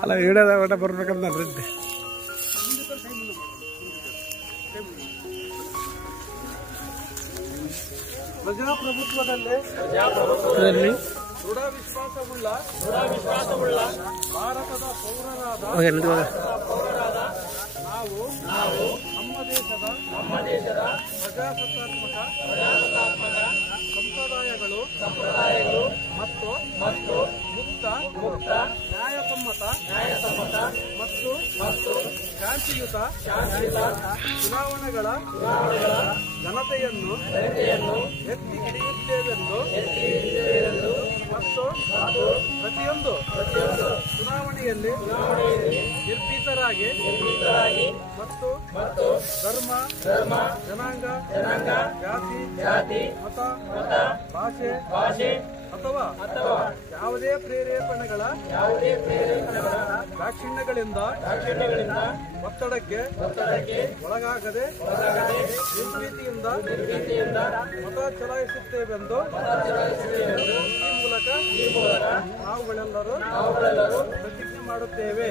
ಅಲ್ಲ ವಿಡಿಯೋದಾಗ ಬರ್ಬೇಕಂತ ರೆಡ್ಡಿ ಪ್ರಜಾಪ್ರಭುತ್ವದಲ್ಲಿ ದೃಢ ವಿಶ್ವಾಸವುಳ್ಳ ಭಾರತದ ಪೌರರಾದ ನಾವು ನಮ್ಮ ದೇಶದ ಪ್ರಜಾಸತ್ತಾತ್ಮಕ ಸಂಪ್ರದಾಯಗಳು ಮತ್ತು ಮುಕ್ತ ನ್ಯಾಯಸಮ್ಮತ ಮತ್ತು ಶಾಂತಿಯುತ ಚುನಾವಣೆಗಳ ಘನತೆಯನ್ನು ಎತ್ತಿ ಹಿಡಿಯುತ್ತೇವೆಂದು ಮತ್ತು ಪ್ರತಿಯೊಂದು ಚುನಾವಣೆಯಲ್ಲಿ ನಿರ್ಭೀತರಾಗಿ ಮತ್ತು ಧರ್ಮ ಜನಾಂಗ ಜಾತಿ ಮತ ಭಾಷೆ ಅಥವಾ ಯಾವುದೇ ಪ್ರೇರೇಪಣೆಗಳ ದಾಕ್ಷಿಣ್ಯಗಳಿಂದ ಒತ್ತಡಕ್ಕೆ ಒಳಗಾಗದೆ ನಿರ್ಭೀತಿಯಿಂದ ಮತ ಚಲಾಯಿಸುತ್ತೇವೆಂದು ಈ ಮೂಲಕ ನಾವುಗಳೆಲ್ಲರೂ ಪ್ರತಿಜ್ಞೆ ಮಾಡುತ್ತೇವೆ.